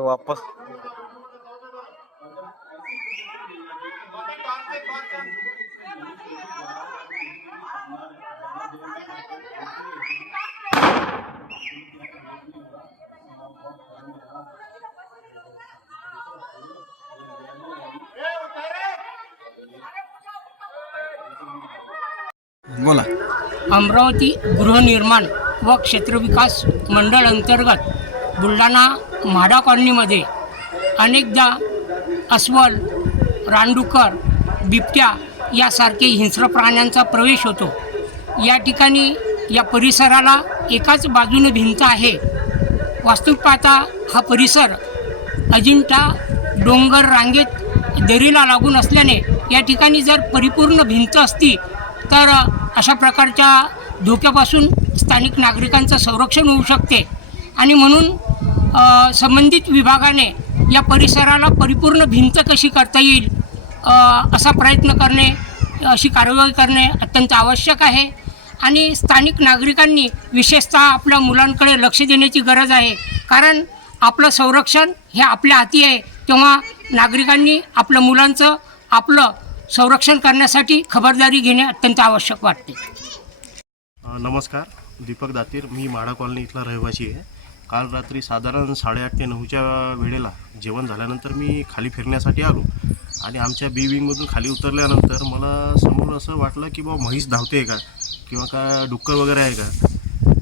वापस बोला. अमरावती गृहनिर्माण व क्षेत्रविकास मंडळ अंतर्गत बुलढाणा म्हाडा कॉलनीमध्ये अनेकदा अस्वल रानडुकर बिबट्या यासारखे हिंस्र प्राण्यांचा प्रवेश होतो. या ठिकाणी या परिसराला एकाच बाजूने भिंत आहे. वास्तविक पाहता हा परिसर अजिंठा डोंगर रांगेत दरीला लागून असल्याने या ठिकाणी जर परिपूर्ण भिंत असती तर अशा प्रकारच्या धोक्यापासून स्थानिक नागरिकांचं संरक्षण होऊ शकते. आणि म्हणून संबंधित विभागाने या परिसराला परिपूर्ण भिंत कशी करता येईल असा प्रयत्न करणे अशी कारवाई करणे अत्यंत आवश्यक आहे. आणि स्थानिक नागरिकांनी विशेषतः आपल्या मुलांकडे लक्ष देण्याची गरज आहे. कारण आपलं संरक्षण हे आपल्या हाती आहे तेव्हा नागरिकांनी आपल्या मुलांचं आपलं संरक्षण करण्यासाठी खबरदारी घेणे अत्यंत आवश्यक वाटते. नमस्कार दीपक दातीर. मी माडा कॉलनी इथला रहिवासी आहे. काल रात्री साधारण साडेआठ ते नऊच्या वेळेला जेवण झाल्यानंतर मी खाली फिरण्यासाठी आलो आणि आमच्या बी विंगमधून खाली उतरल्यानंतर मला समोर असं वाटलं की बाबा म्हैस धावते का? किंवा का डुक्कर वगैरे आहे का?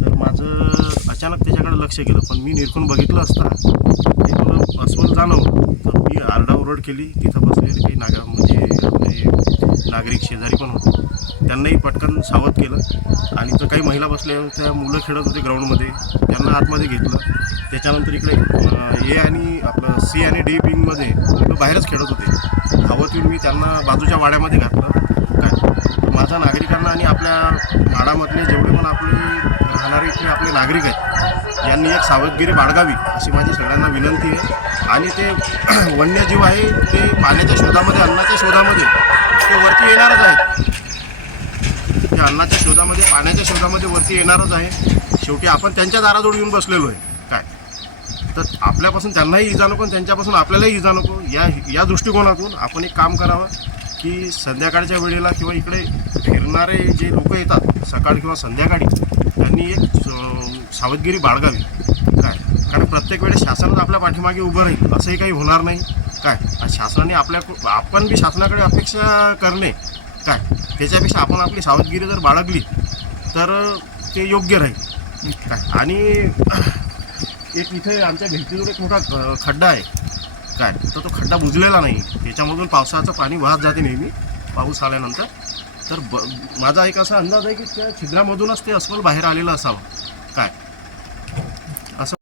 तर माझं अचानक त्याच्याकडे लक्ष गेलं पण मी निरखून बघितलं असता ते अस्वल जाणवलं तर मी आरडाओरड केली. तिथं बसलेले काही नागर म्हणजे आपले नागरिक शेजारी पण होते. त्यांनाही पटकन सावध केलं. आणि तर काही महिला बसल्या त्या मुलं खेळत होते ग्राउंडमध्ये. त्यांना आतमध्ये घेतलं. त्याच्यानंतर इकडे ए आणि आपलं सी आणि डी विंगमध्ये मुलं बाहेरच खेळत होते. धावत येऊन मी त्यांना बाजूच्या वाड्यामध्ये घातलं. काय? माझा नागरिकांना आणि आपल्या माडामधले जेवढे पण आपले जे आपले नागरिक आहेत. यांनी एक सावधगिरी बाळगावी अशी माझी सगळ्यांना विनंती आहे. आणि ते वन्यजीव आहे ते पाण्याच्या शोधामध्ये अन्नाच्या शोधामध्ये ते वरती येणारच आहेत. ते अन्नाच्या शोधामध्ये पाण्याच्या शोधामध्ये वरती येणारच आहे. शेवटी आपण त्यांच्या दाराजवळ येऊन बसलेलो आहे. काय? तर आपल्यापासून त्यांनाही इजा नको आणि त्यांच्यापासून आपल्यालाही इजा नको. या या दृष्टिकोनातून आपण एक काम करावं की संध्याकाळच्या वेळेला किंवा इकडे फिरणारे जे लोक येतात सकाळ किंवा संध्याकाळी त्यांनी एक सावधगिरी बाळगावी. काय? कारण प्रत्येक वेळेस शासनच आपल्या पाठीमागे उभं राहील. असंही काही होणार नाही. काय? शासनाने आपल्या आपण बी शासनाकडे अपेक्षा करणे. काय? त्याच्यापेक्षा आपण आपली सावधगिरी जर बाळगली तर ते योग्य राहील. काय? आणि एक इथे आमच्या भिंतीजवळ एक मोठा खड्डा आहे. काय? तर तो खड्डा बुजलेला नाही. त्याच्यामधून पावसाचं पाणी वाहत जाते नेहमी. पाऊस आल्यानंतर. तर ब माझा एक असा अंदाज आहे की त्या छिद्रामधूनच ते अस्वल बाहेर आलेलं असावं. काय?